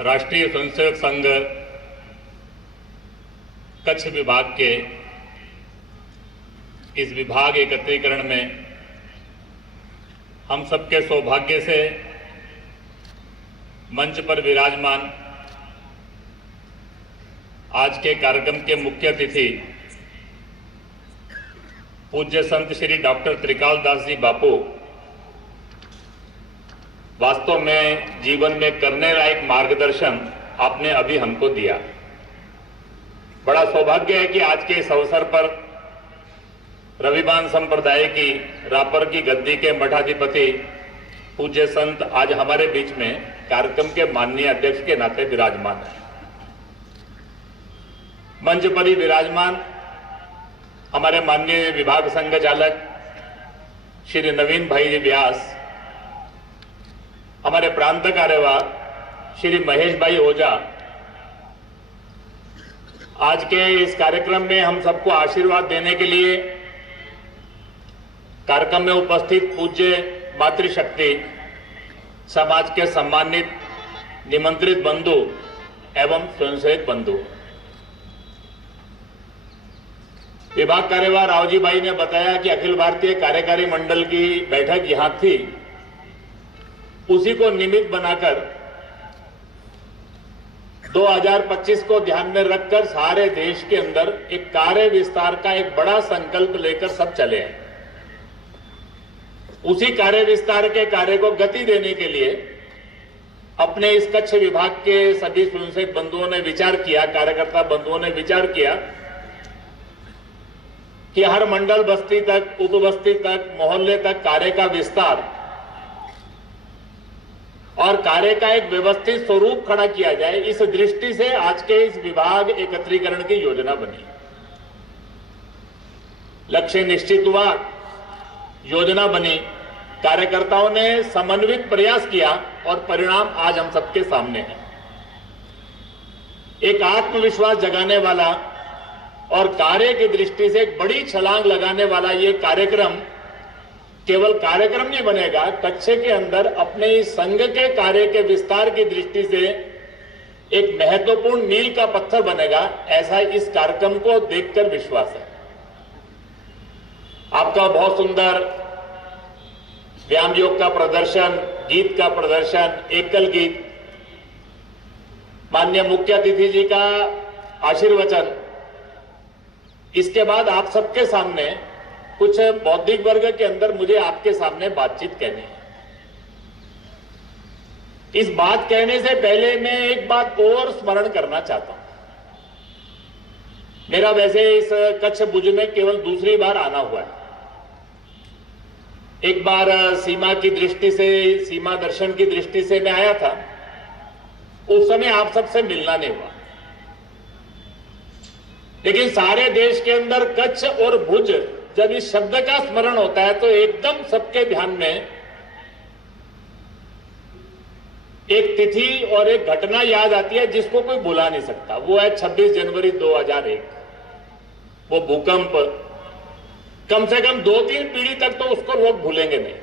राष्ट्रीय स्वयंसेवक संघ कच्छ विभाग के इस विभाग एकत्रीकरण में हम सबके सौभाग्य से मंच पर विराजमान आज के कार्यक्रम के मुख्य अतिथि पूज्य संत श्री डॉक्टर त्रिकाल दास जी बापू वास्तव में जीवन में करने लायक मार्गदर्शन आपने अभी हमको दिया। बड़ा सौभाग्य है कि आज के इस अवसर पर रविवान संप्रदाय की रापर की गद्दी के मठाधिपति पूज्य संत आज हमारे बीच में कार्यक्रम के माननीय अध्यक्ष के नाते विराजमान है। मंच पर ही विराजमान हमारे माननीय विभाग संघ चालक श्री नवीन भाई जी व्यास, हमारे प्रांत कार्यवाह श्री महेश भाई ओझा, आज के इस कार्यक्रम में हम सबको आशीर्वाद देने के लिए कार्यक्रम में उपस्थित पूज्य मातृशक्ति समाज के सम्मानित निमंत्रित बंधु एवं स्वयंसेवक बंधु, विभाग कार्यवाह रावजी भाई ने बताया कि अखिल भारतीय कार्यकारी मंडल की बैठक यहां थी, उसी को निमित्त बनाकर 2025 को ध्यान में रखकर सारे देश के अंदर एक कार्य विस्तार का एक बड़ा संकल्प लेकर सब चले हैं। उसी कार्य विस्तार के कार्य को गति देने के लिए अपने इस कच्छ विभाग के सभी स्वयंसेवक बंधुओं ने विचार किया, कार्यकर्ता बंधुओं ने विचार किया कि हर मंडल बस्ती तक, उप बस्ती तक, मोहल्ले तक कार्य का विस्तार और कार्य का एक व्यवस्थित स्वरूप खड़ा किया जाए। इस दृष्टि से आज के इस विभाग एकत्रीकरण की योजना बनी। लक्ष्य निश्चित हुआ, योजना बनी, कार्यकर्ताओं ने समन्वित प्रयास किया और परिणाम आज हम सबके सामने है। एक आत्मविश्वास जगाने वाला और कार्य की दृष्टि से एक बड़ी छलांग लगाने वाला ये कार्यक्रम केवल कार्यक्रम नहीं बनेगा, कच्छ के अंदर अपने इस संघ के कार्य के विस्तार की दृष्टि से एक महत्वपूर्ण मील का पत्थर बनेगा, ऐसा इस कार्यक्रम को देखकर विश्वास है। आपका बहुत सुंदर व्यायाम योग का प्रदर्शन, गीत का प्रदर्शन, एकल गीत, माननीय मुख्य अतिथि जी का आशीर्वचन, इसके बाद आप सबके सामने कुछ बौद्धिक वर्ग के अंदर मुझे आपके सामने बातचीत करनी है। इस बात कहने से पहले मैं एक बात और स्मरण करना चाहता हूं। मेरा वैसे इस कच्छ भुज में केवल दूसरी बार आना हुआ है। एक बार सीमा की दृष्टि से, सीमा दर्शन की दृष्टि से मैं आया था, उस समय आप सबसे मिलना नहीं हुआ। लेकिन सारे देश के अंदर कच्छ और भुज जब इस शब्द का स्मरण होता है तो एकदम सबके ध्यान में एक तिथि और एक घटना याद आती है जिसको कोई भुला नहीं सकता। वो है 26 जनवरी 2001। वो भूकंप, कम से कम 2-3 पीढ़ी तक तो उसको लोग भूलेंगे नहीं।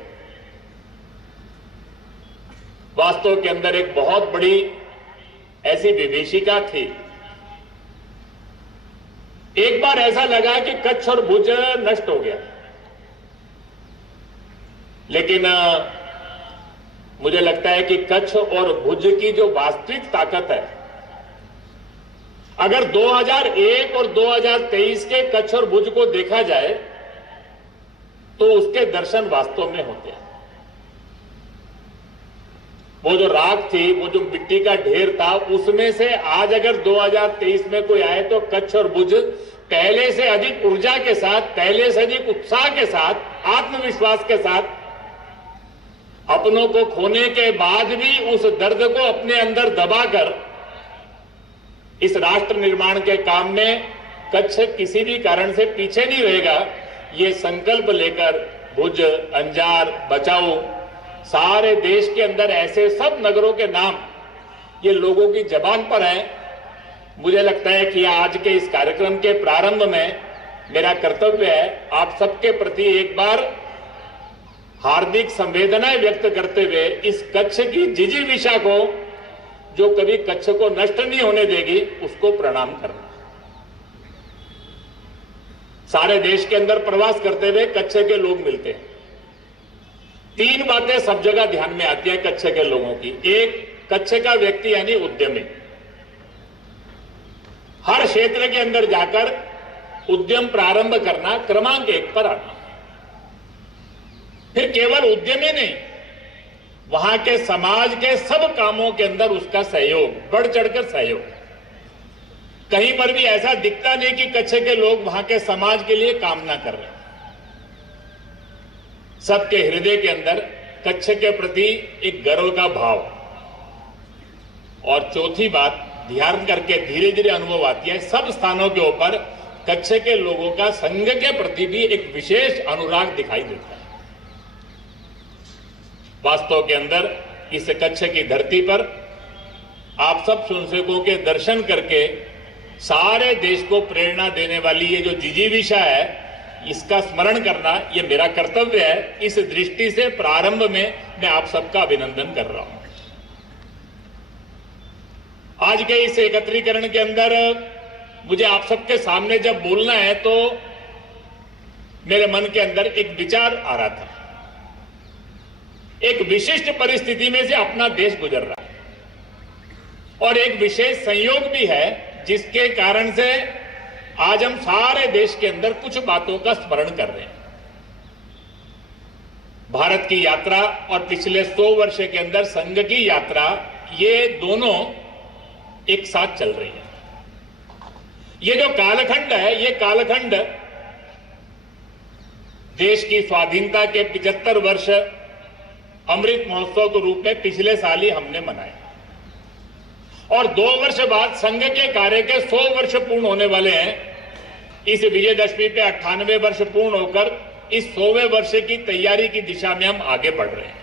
वास्तव के अंदर एक बहुत बड़ी ऐसी विभीषिका थी। एक बार ऐसा लगा कि कच्छ और भुज नष्ट हो गया, लेकिन मुझे लगता है कि कच्छ और भुज की जो वास्तविक ताकत है, अगर 2001 और 2023 के कच्छ और भुज को देखा जाए तो उसके दर्शन वास्तव में होते हैं। वो जो राख थी, वो जो मिट्टी का ढेर था, उसमें से आज अगर 2023 में कोई आए तो कच्छ और भुज पहले से अधिक ऊर्जा के साथ, पहले से अधिक उत्साह के साथ, आत्मविश्वास के साथ, अपनों को खोने के बाद भी उस दर्द को अपने अंदर दबाकर इस राष्ट्र निर्माण के काम में कच्छ किसी भी कारण से पीछे नहीं रहेगा, ये संकल्प लेकर भुज, अंजार, बचाओ, सारे देश के अंदर ऐसे सब नगरों के नाम ये लोगों की जबान पर हैं। मुझे लगता है कि आज के इस कार्यक्रम के प्रारंभ में मेरा कर्तव्य है आप सबके प्रति एक बार हार्दिक संवेदनाएं व्यक्त करते हुए इस कच्छ की जिजीविषा को जो कभी कच्छ को नष्ट नहीं होने देगी, उसको प्रणाम करना। सारे देश के अंदर प्रवास करते हुए कच्छ के लोग मिलते हैं। 3 बातें सब जगह ध्यान में आती है कच्छ के लोगों की। एक, कच्छ का व्यक्ति यानी उद्यमी, हर क्षेत्र के अंदर जाकर उद्यम प्रारंभ करना, क्रमांक 1 पर आना। फिर केवल उद्यमी नहीं, वहां के समाज के सब कामों के अंदर उसका सहयोग, बढ़ चढ़कर सहयोग। कहीं पर भी ऐसा दिखता नहीं कि कच्छ के लोग वहां के समाज के लिए काम ना कर रहे। सबके हृदय के अंदर कच्छ के प्रति एक गर्व का भाव। और चौथी बात, ध्यान करके धीरे धीरे अनुभव आती है, सब स्थानों के ऊपर कच्छ के लोगों का संघ के प्रति भी एक विशेष अनुराग दिखाई देता है। वास्तव के अंदर इस कच्छ की धरती पर आप सब संसकों के दर्शन करके सारे देश को प्रेरणा देने वाली ये जो जिजीविषा है, इसका स्मरण करना ये मेरा कर्तव्य है। इस दृष्टि से प्रारंभ में मैं आप सबका अभिनंदन कर रहा हूं। आज के इस एकत्रीकरण के अंदर मुझे आप सबके सामने जब बोलना है तो मेरे मन के अंदर एक विचार आ रहा था। एक विशिष्ट परिस्थिति में से अपना देश गुजर रहा है और एक विशेष संयोग भी है जिसके कारण से आज हम सारे देश के अंदर कुछ बातों का स्मरण कर रहे हैं। भारत की यात्रा और पिछले 100 वर्ष के अंदर संघ की यात्रा, ये दोनों एक साथ चल रही है। ये जो कालखंड है, ये कालखंड देश की स्वाधीनता के 75 वर्ष अमृत महोत्सव के रूप में पिछले साल ही हमने मनाए और 2 वर्ष बाद संघ के कार्य के 100 वर्ष पूर्ण होने वाले हैं। इस विजयदशमी पे 98 वर्ष पूर्ण होकर इस 100वें वर्ष की तैयारी की दिशा में हम आगे बढ़ रहे हैं।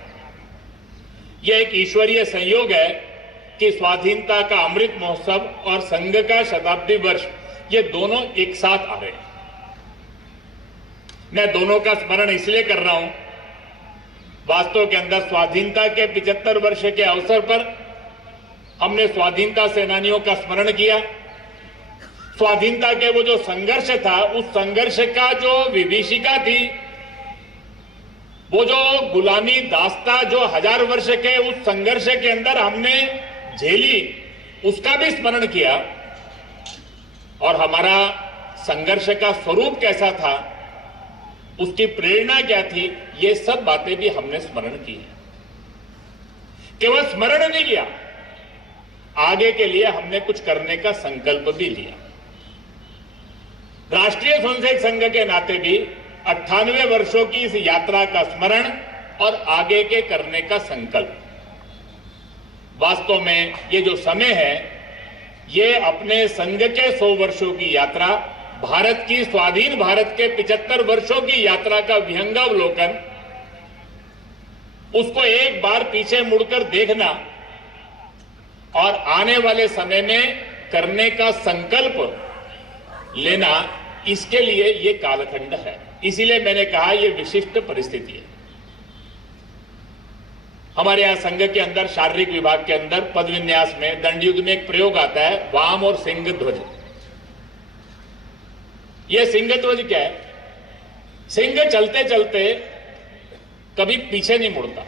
यह एक ईश्वरीय संयोग है कि स्वाधीनता का अमृत महोत्सव और संघ का शताब्दी वर्ष, ये दोनों एक साथ आ रहे हैं। मैं दोनों का स्मरण इसलिए कर रहा हूं, वास्तव के अंदर स्वाधीनता के 75 वर्ष के अवसर पर हमने स्वाधीनता सेनानियों का स्मरण किया। स्वाधीनता के वो जो संघर्ष था, उस संघर्ष का जो विभीषिका थी, वो जो गुलामी दास्ता जो 1000 वर्ष के उस संघर्ष के अंदर हमने झेली, उसका भी स्मरण किया। और हमारा संघर्ष का स्वरूप कैसा था, उसकी प्रेरणा क्या थी, ये सब बातें भी हमने स्मरण की है। केवल स्मरण नहीं किया, आगे के लिए हमने कुछ करने का संकल्प भी लिया। राष्ट्रीय स्वयंसेवक संघ के नाते भी 98 वर्षों की इस यात्रा का स्मरण और आगे के करने का संकल्प। वास्तव में ये जो समय है, ये अपने संघ के 100 वर्षों की यात्रा, भारत की स्वाधीन भारत के 75 वर्षों की यात्रा का विहंगावलोकन, उसको एक बार पीछे मुड़कर देखना और आने वाले समय में करने का संकल्प लेना, इसके लिए ये कालखंड है। इसीलिए मैंने कहा ये विशिष्ट परिस्थिति है। हमारे यहां संघ के अंदर शारीरिक विभाग के अंदर पद विन्यास में दंडयुद्ध में एक प्रयोग आता है, वाम और सिंह ध्वज। ये सिंह ध्वज क्या है? सिंह चलते चलते कभी पीछे नहीं मुड़ता,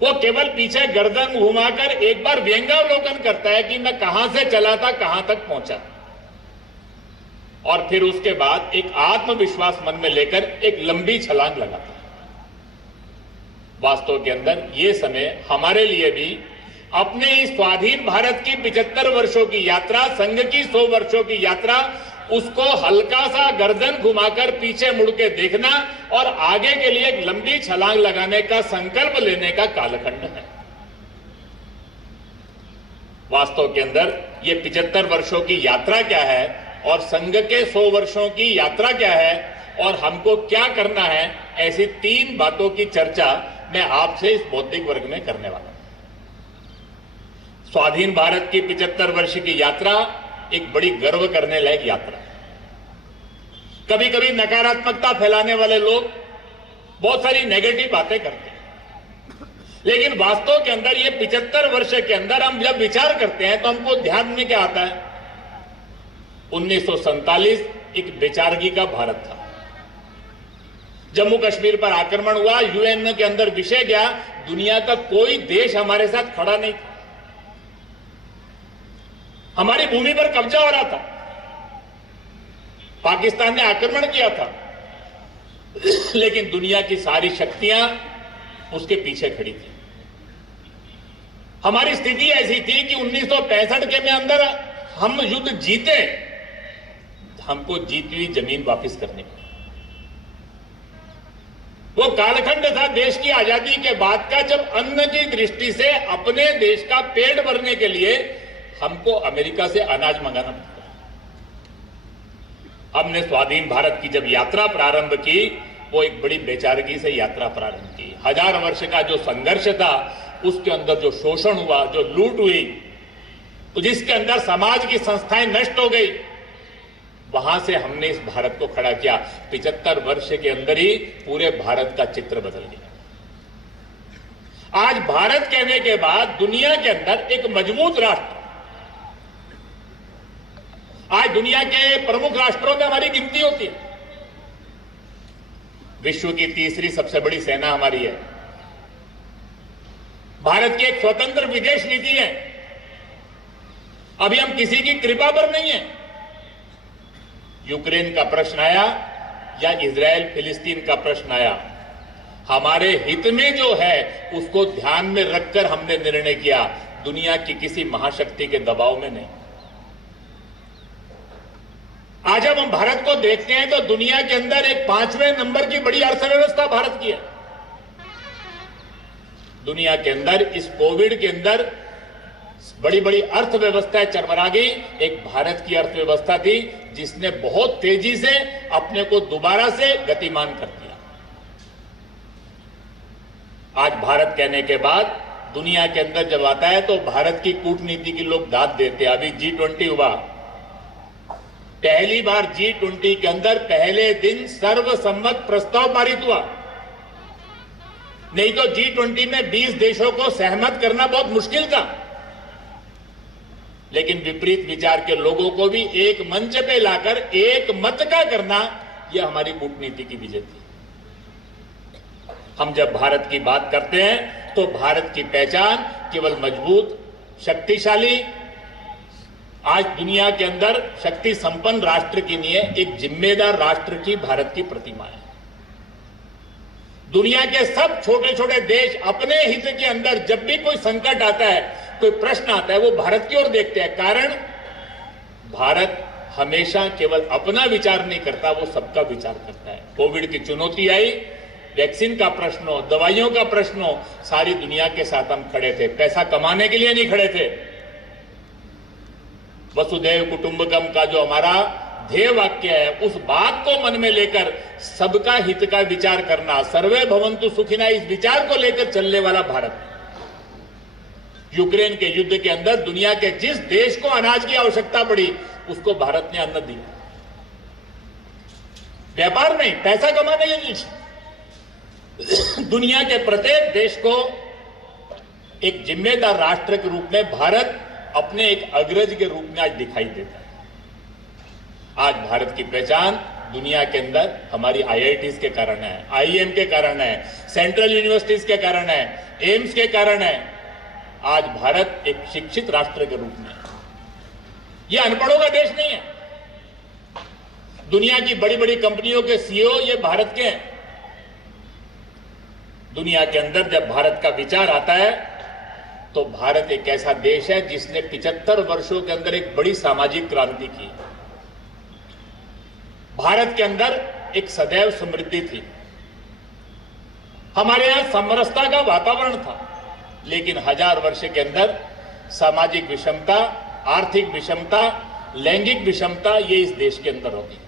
वो केवल पीछे गर्दन घुमाकर एक बार व्यंगावलोकन करता है कि मैं कहां से चला था, कहां तक पहुंचा, और फिर उसके बाद एक आत्मविश्वास मन में लेकर एक लंबी छलांग लगाता है। वास्तव के अंदर ये समय हमारे लिए भी अपने इस स्वाधीन भारत की 75 वर्षों की यात्रा, संघ की 100 वर्षों की यात्रा, उसको हल्का सा गर्दन घुमाकर पीछे मुड़ के देखना और आगे के लिए एक लंबी छलांग लगाने का संकल्प लेने का कालखंड है। वास्तव के अंदर ये 75 वर्षों की यात्रा क्या है और संघ के 100 वर्षों की यात्रा क्या है और हमको क्या करना है, ऐसी 3 बातों की चर्चा मैं आपसे इस बौद्धिक वर्ग में करने वाला हूं। स्वाधीन भारत की 75 वर्ष की यात्रा एक बड़ी गर्व करने लायक यात्रा है। कभी कभी नकारात्मकता फैलाने वाले लोग बहुत सारी नेगेटिव बातें करते हैं, लेकिन वास्तव के अंदर ये 75 वर्ष के अंदर हम जब विचार करते हैं तो हमको ध्यान में क्या आता है? 1947 एक बेचारगी का भारत था। जम्मू कश्मीर पर आक्रमण हुआ, यूएन के अंदर विषय गया, दुनिया का कोई देश हमारे साथ खड़ा नहीं था। हमारी भूमि पर कब्जा हो रहा था, पाकिस्तान ने आक्रमण किया था, लेकिन दुनिया की सारी शक्तियां उसके पीछे खड़ी थी। हमारी स्थिति ऐसी थी कि 1965 के में अंदर हम युद्ध जीते, हमको जीती हुई जमीन वापस करनी पड़ी। वो कालखंड था देश की आजादी के बाद का, जब अन्न की दृष्टि से अपने देश का पेट भरने के लिए हमको अमेरिका से अनाज मंगाना पड़ता। हमने स्वाधीन भारत की जब यात्रा प्रारंभ की, वो एक बड़ी बेचारगी से यात्रा प्रारंभ की। 1000 वर्ष का जो संघर्ष था, उसके अंदर जो शोषण हुआ, जो लूट हुई, तो जिसके अंदर समाज की संस्थाएं नष्ट हो गई, वहां से हमने इस भारत को खड़ा किया। 75 वर्ष के अंदर ही पूरे भारत का चित्र बदल गया। आज भारत कहने के बाद दुनिया के अंदर एक मजबूत राष्ट्र, आज दुनिया के प्रमुख राष्ट्रों में हमारी गिनती होती है। विश्व की तीसरी सबसे बड़ी सेना हमारी है। भारत की एक स्वतंत्र विदेश नीति है। अभी हम किसी की कृपा पर नहीं है। यूक्रेन का प्रश्न आया या इजराइल फिलिस्तीन का प्रश्न आया, हमारे हित में जो है उसको ध्यान में रखकर हमने निर्णय किया, दुनिया की किसी महाशक्ति के दबाव में नहीं। आज जब हम भारत को देखते हैं तो दुनिया के अंदर एक 5वें नंबर की बड़ी अर्थव्यवस्था भारत की है। दुनिया के अंदर इस कोविड के अंदर बड़ी बड़ी अर्थव्यवस्थाएं चरमरा गई। एक भारत की अर्थव्यवस्था थी जिसने बहुत तेजी से अपने को दोबारा से गतिमान कर दिया। आज भारत कहने के बाद दुनिया के अंदर जब आता है तो भारत की कूटनीति की लोग दाद देते हैं। अभी G20 हुआ, पहली बार G20 के अंदर पहले दिन सर्वसम्मत प्रस्ताव पारित हुआ। नहीं तो G20 में 20 देशों को सहमत करना बहुत मुश्किल था, लेकिन विपरीत विचार के लोगों को भी एक मंच पे लाकर एक मत का करना, यह हमारी कूटनीति की विजय थी। हम जब भारत की बात करते हैं तो भारत की पहचान केवल मजबूत, शक्तिशाली, आज दुनिया के अंदर शक्ति संपन्न राष्ट्र की नहीं है, एक जिम्मेदार राष्ट्र की भारत की प्रतिमा है। दुनिया के सब छोटे छोटे देश अपने हित के अंदर जब भी कोई संकट आता है, कोई प्रश्न आता है, वो भारत की ओर देखते हैं। कारण भारत हमेशा केवल अपना विचार नहीं करता, वो सबका विचार करता है। कोविड की चुनौती आई, वैक्सीन का प्रश्न हो, दवाइयों का प्रश्न हो, सारी दुनिया के साथ हम खड़े थे। पैसा कमाने के लिए नहीं खड़े थे। वसुधैव कुटुंबकम का जो हमारा ध्येय वाक्य है, उस बात को मन में लेकर सबका हित का विचार करना, सर्वे भवन्तु सुखिनः, इस विचार को लेकर चलने वाला भारत। यूक्रेन के युद्ध के अंदर दुनिया के जिस देश को अनाज की आवश्यकता पड़ी, उसको भारत ने अन्न दिया। व्यापार नहीं, पैसा कमाने के लिए। दुनिया के प्रत्येक देश को एक जिम्मेदार राष्ट्र के रूप में भारत अपने एक अग्रज के रूप में आज दिखाई देता है। आज भारत की पहचान दुनिया के अंदर हमारी IITs के कारण है, IIM के कारण है, सेंट्रल यूनिवर्सिटीज के कारण है, एम्स के कारण है। आज भारत एक शिक्षित राष्ट्र के रूप में, यह अनपढ़ों का देश नहीं है। दुनिया की बड़ी बड़ी कंपनियों के CEO ये भारत के हैं। दुनिया के अंदर जब भारत का विचार आता है तो भारत एक ऐसा देश है जिसने 75 वर्षों के अंदर एक बड़ी सामाजिक क्रांति की। भारत के अंदर एक सदैव समृद्धि थी। हमारे यहां समरसता का वातावरण था, लेकिन 1000 वर्ष के अंदर सामाजिक विषमता, आर्थिक विषमता, लैंगिक विषमता, ये इस देश के अंदर होगी।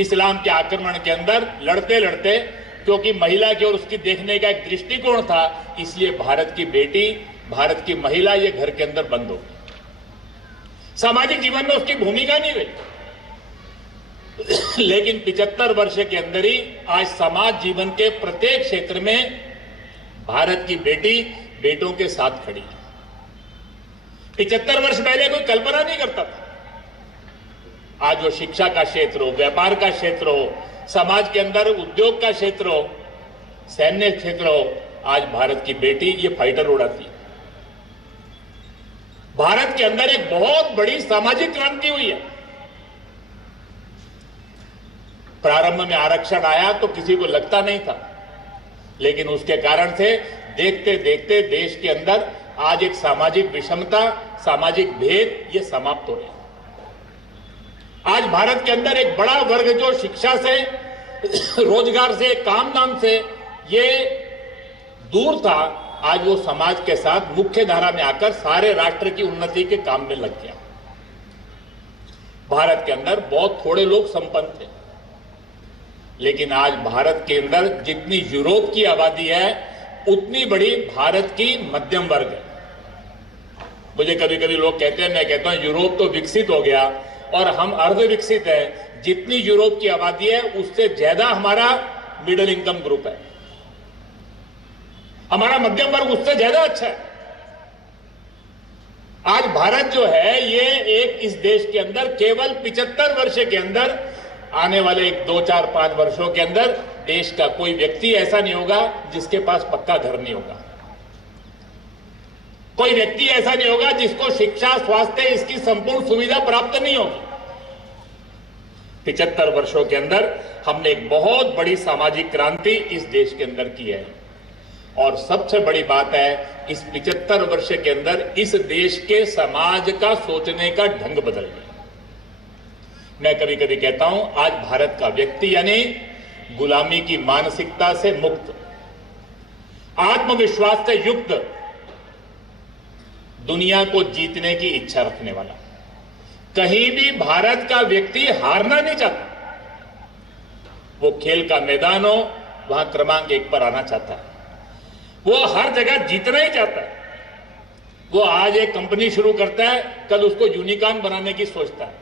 इस्लाम के आक्रमण के अंदर लड़ते लड़ते, क्योंकि महिला की ओर उसकी देखने का एक दृष्टिकोण था, इसलिए भारत की बेटी, भारत की महिला ये घर के अंदर बंद हो गई। सामाजिक जीवन में उसकी भूमिका नहीं हुई। लेकिन 75 वर्ष के अंदर ही आज समाज जीवन के प्रत्येक क्षेत्र में भारत की बेटी बेटों के साथ खड़ी है। 75 वर्ष पहले कोई कल्पना नहीं करता था। आज वो शिक्षा का क्षेत्र हो, व्यापार का क्षेत्र हो, समाज के अंदर उद्योग का क्षेत्र हो, सैन्य क्षेत्र हो, आज भारत की बेटी ये फाइटर उड़ाती है। भारत के अंदर एक बहुत बड़ी सामाजिक क्रांति हुई है। प्रारंभ में आरक्षण आया तो किसी को लगता नहीं था, लेकिन उसके कारण से देखते देखते देश के अंदर आज एक सामाजिक विषमता, सामाजिक भेद ये समाप्त हो रहे हैं। आज भारत के अंदर एक बड़ा वर्ग जो शिक्षा से, रोजगार से, काम धाम से ये दूर था, आज वो समाज के साथ मुख्य धारा में आकर सारे राष्ट्र की उन्नति के काम में लग गया। भारत के अंदर बहुत थोड़े लोग संपन्न थे, लेकिन आज भारत के अंदर जितनी यूरोप की आबादी है उतनी बड़ी भारत की मध्यम वर्ग है। मुझे कभी कभी लोग कहते हैं, मैं कहता हूं यूरोप तो विकसित हो गया और हम अर्ध विकसित है। जितनी यूरोप की आबादी है उससे ज्यादा हमारा मिडिल इनकम ग्रुप है, हमारा मध्यम वर्ग उससे ज्यादा अच्छा है। आज भारत जो है ये एक इस देश के अंदर केवल 75 वर्ष के अंदर, आने वाले 1, 2, 4, 5 वर्षों के अंदर देश का कोई व्यक्ति ऐसा नहीं होगा जिसके पास पक्का घर नहीं होगा। कोई व्यक्ति ऐसा नहीं होगा जिसको शिक्षा, स्वास्थ्य, इसकी संपूर्ण सुविधा प्राप्त नहीं होगी। 75 वर्षों के अंदर हमने एक बहुत बड़ी सामाजिक क्रांति इस देश के अंदर की है। और सबसे बड़ी बात है, इस 75 वर्ष के अंदर इस देश के समाज का सोचने का ढंग बदल गया। मैं कभी कभी कहता हूं आज भारत का व्यक्ति यानी गुलामी की मानसिकता से मुक्त, आत्मविश्वास से युक्त, दुनिया को जीतने की इच्छा रखने वाला, कहीं भी भारत का व्यक्ति हारना नहीं चाहता। वो खेल का मैदान हो वहां क्रमांक 1 पर आना चाहता है, वो हर जगह जीतना ही चाहता है। वो आज एक कंपनी शुरू करता है, कल उसको यूनिकॉर्न बनाने की सोचता है।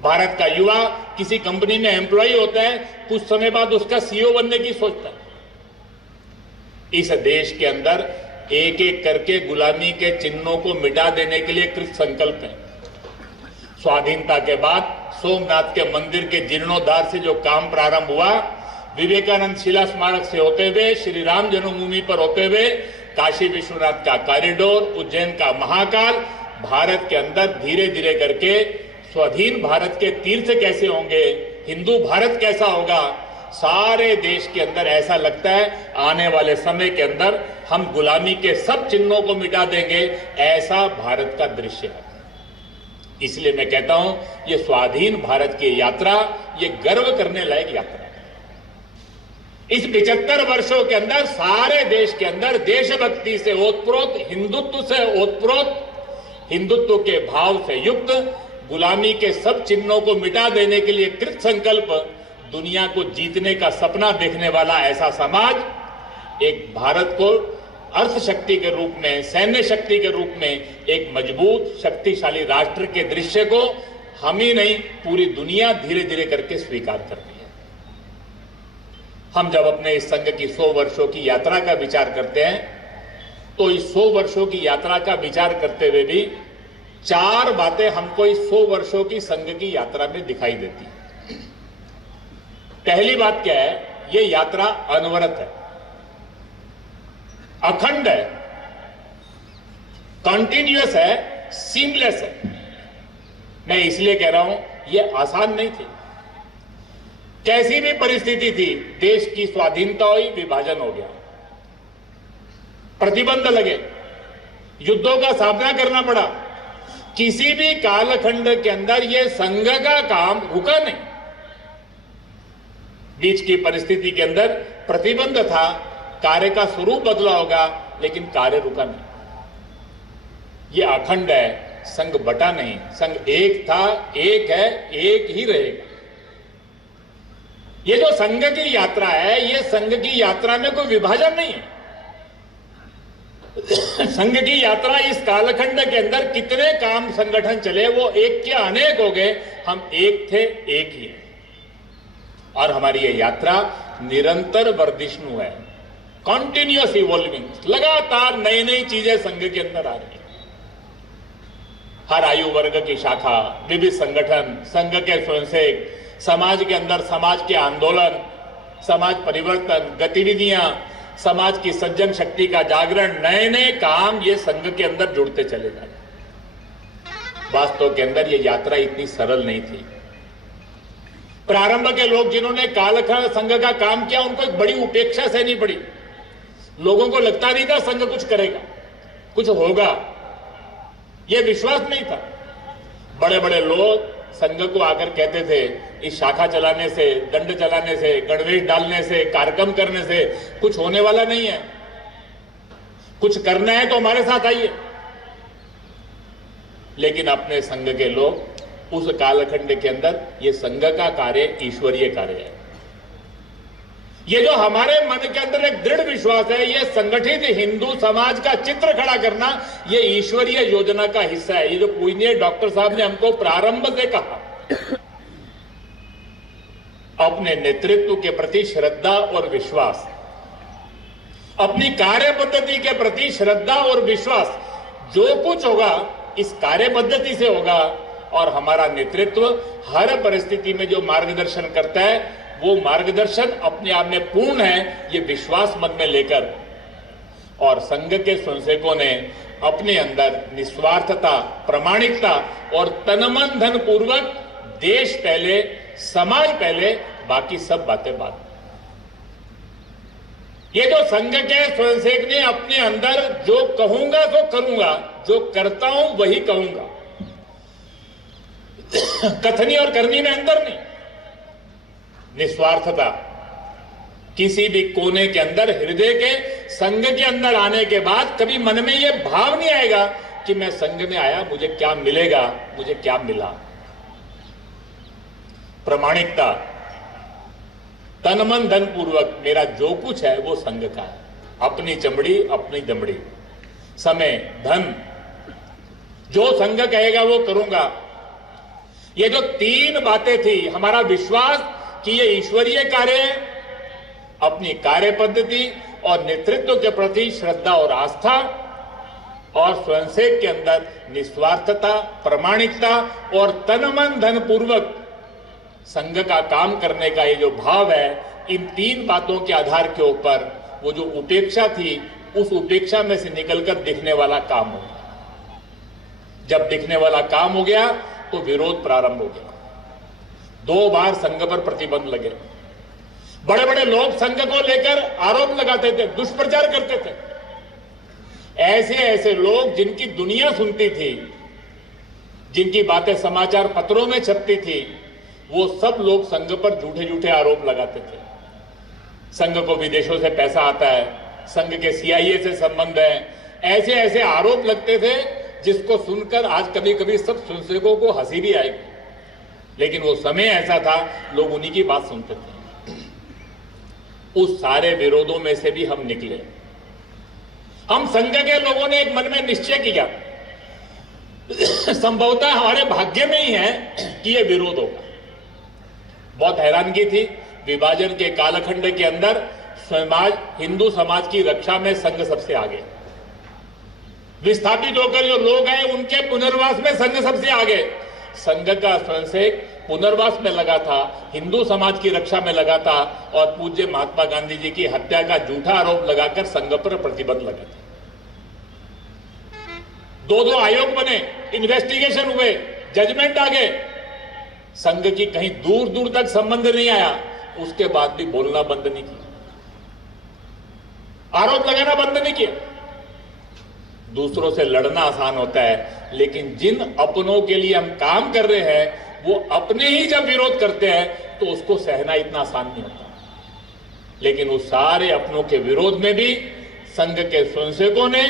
भारत का युवा किसी कंपनी में एम्प्लॉय होता है, कुछ समय बाद उसका सीईओ बनने की सोचता है। इस देश के अंदर एक एक करके गुलामी के चिन्हों को मिटा देने के लिए कृत संकल्प है। स्वाधीनता के बाद सोमनाथ के मंदिर के जीर्णोद्धार से जो काम प्रारंभ हुआ, विवेकानंद शिला स्मारक से होते हुए, श्री राम जन्मभूमि पर होते हुए, काशी विश्वनाथ का कॉरिडोर, उज्जैन का महाकाल, भारत के अंदर धीरे धीरे करके स्वाधीन भारत के तीर्थ कैसे होंगे, हिंदू भारत कैसा होगा, सारे देश के अंदर ऐसा लगता है आने वाले समय के अंदर हम गुलामी के सब चिन्हों को मिटा देंगे, ऐसा भारत का दृश्य है। इसलिए मैं कहता हूं ये स्वाधीन भारत की यात्रा ये गर्व करने लायक यात्रा है। इस 75 वर्षों के अंदर सारे देश के अंदर देशभक्ति से ओतप्रोत, हिंदुत्व से ओतप्रोत, हिंदुत्व के भाव से युक्त, गुलामी के सब चिन्हों को मिटा देने के लिए कृत संकल्प, दुनिया को जीतने का सपना देखने वाला ऐसा समाज, एक भारत को अर्थ शक्ति के रूप में, सैन्य शक्ति के रूप में एक मजबूत शक्तिशाली राष्ट्र के दृश्य को हम ही नहीं पूरी दुनिया धीरे धीरे करके स्वीकार कर रही है। हम जब अपने इस संघ की 100 वर्षों की यात्रा का विचार करते हैं तो इस 100 वर्षों की यात्रा का विचार करते हुए भी 4 बातें हमको इस 100 वर्षों की संघ की यात्रा में दिखाई देती है। पहली बात क्या है, ये यात्रा अनवरत है, अखंड है, कॉन्टिन्यूअस है, सीमलेस है। मैं इसलिए कह रहा हूं ये आसान नहीं थी। कैसी भी परिस्थिति थी, देश की स्वाधीनता हुई, विभाजन हो गया, प्रतिबंध लगे, युद्धों का सामना करना पड़ा, किसी भी कालखंड के अंदर यह संघ का काम रुका नहीं। बीच की परिस्थिति के अंदर प्रतिबंध था, कार्य का स्वरूप बदला होगा, लेकिन कार्य रुका नहीं। यह अखंड है, संघ बटा नहीं, संघ एक था, एक है, एक ही रहेगा। ये जो संघ की यात्रा है, ये संघ की यात्रा में कोई विभाजन नहीं है। संघ की यात्रा इस कालखंड के अंदर कितने काम संगठन चले, वो एक के अनेक हो गए, हम एक थे, एक ही है। और हमारी ये यात्रा निरंतर वर्धिष्णु है, कॉन्टिन्यूअस इवॉल्विंग, लगातार नई नई चीजें संघ के अंदर आ रही है। हर आयु वर्ग की शाखा, विविध संगठन, संघ के स्वयंसेवक, समाज के अंदर समाज के आंदोलन, समाज परिवर्तन गतिविधियां, समाज की सज्जन शक्ति का जागरण, नए नए काम ये संघ के अंदर जुड़ते चले जा रहे हैं। वास्तव के अंदर ये यात्रा इतनी सरल नहीं थी। प्रारंभ के लोग जिन्होंने कालखंड संघ का काम किया, उनको एक बड़ी उपेक्षा सहनी पड़ी। लोगों को लगता नहीं था संघ कुछ करेगा, कुछ होगा, यह विश्वास नहीं था। बड़े बड़े लोग संघ को आकर कहते थे, इस शाखा चलाने से, दंड चलाने से, गणवेश डालने से, कार्यक्रम करने से कुछ होने वाला नहीं है। कुछ करना है तो हमारे साथ आइए। लेकिन अपने संघ के लोग उस कालखंड के अंदर ये संघ का कार्य ईश्वरीय कार्य है। ये जो हमारे मन के अंदर एक दृढ़ विश्वास है, ये संगठित हिंदू समाज का चित्र खड़ा करना, ये ईश्वरीय योजना का हिस्सा है। ये जो पूजनीय डॉक्टर साहब ने हमको प्रारंभ से कहा, अपने नेतृत्व के प्रति श्रद्धा और विश्वास, अपनी कार्य पद्धति के प्रति श्रद्धा और विश्वास, जो कुछ होगा इस कार्य पद्धति से होगा। और हमारा नेतृत्व हर परिस्थिति में जो मार्गदर्शन करता है, वो मार्गदर्शन अपने आप में पूर्ण है, ये विश्वास मन में लेकर। और संघ के स्वयंसेवकों ने अपने अंदर निस्वार्थता, प्रामाणिकता और तनमन धन पूर्वक देश पहले, समाज पहले, बाकी सब बातें बाद। ये जो संघ के स्वयंसेवक ने अपने अंदर जो कहूंगा तो करूंगा, जो करता हूं वही कहूंगा, कथनी और करनी में अंतर नहीं, निस्वार्थता, किसी भी कोने के अंदर, हृदय के संघ के अंदर आने के बाद कभी मन में यह भाव नहीं आएगा कि मैं संघ में आया, मुझे क्या मिलेगा, मुझे क्या मिला। प्रामाणिकता, तन मन धन पूर्वक मेरा जो कुछ है वो संघ का है, अपनी चमड़ी अपनी दमड़ी, समय धन, जो संघ कहेगा वो करूंगा। ये जो तीन बातें थी, हमारा विश्वास कि ये ईश्वरीय कार्य है, अपनी कार्य पद्धति और नेतृत्व के प्रति श्रद्धा और आस्था, और स्वयंसेवक के अंदर निस्वार्थता, प्रामाणिकता और तन मन धन पूर्वक संघ का काम करने का ये जो भाव है, इन तीन बातों के आधार के ऊपर वो जो उपेक्षा थी, उस उपेक्षा में से निकलकर दिखने वाला काम हो गया। जब दिखने वाला काम हो गया तो विरोध प्रारंभ हो गया। 2 बार संघ पर प्रतिबंध लगे। बड़े बड़े लोग संघ को लेकर आरोप लगाते थे, दुष्प्रचार करते थे। ऐसे ऐसे लोग जिनकी दुनिया सुनती थी, जिनकी बातें समाचार पत्रों में छपती थी, वो सब लोग संघ पर झूठे झूठे आरोप लगाते थे। संघ को विदेशों से पैसा आता है, संघ के CIA से संबंध है, ऐसे ऐसे आरोप लगते थे जिसको सुनकर आज कभी कभी सब स्वयंसेवकों को हंसी भी आएगी। लेकिन वो समय ऐसा था, लोग उन्हीं की बात सुनते थे। उस सारे विरोधों में से भी हम निकले। हम संघ के लोगों ने एक मन में निश्चय किया, संभवतः हमारे भाग्य में ही है कि यह विरोध होगा। बहुत हैरानगी थी, विभाजन के कालखंड के अंदर समाज, हिंदू समाज की रक्षा में संघ सबसे आगे। विस्थापित होकर जो लोग हैं, उनके पुनर्वास में संघ सबसे आगे। संघ का स्वयंसेवक पुनर्वास में लगा था, हिंदू समाज की रक्षा में लगा था, और पूज्य महात्मा गांधी जी की हत्या का झूठा आरोप लगाकर संघ पर प्रतिबंध लगा था। 2 आयोग बने, इन्वेस्टिगेशन हुए, जजमेंट आ गए। संघ की कहीं दूर दूर तक संबंध नहीं आया, उसके बाद भी बोलना बंद नहीं किया, आरोप लगाना बंद नहीं किया। दूसरों से लड़ना आसान होता है, लेकिन जिन अपनों के लिए हम काम कर रहे हैं, वो अपने ही जब विरोध करते हैं तो उसको सहना इतना आसान नहीं होता। लेकिन उस सारे अपनों के विरोध में भी संघ के स्वयंसेवकों ने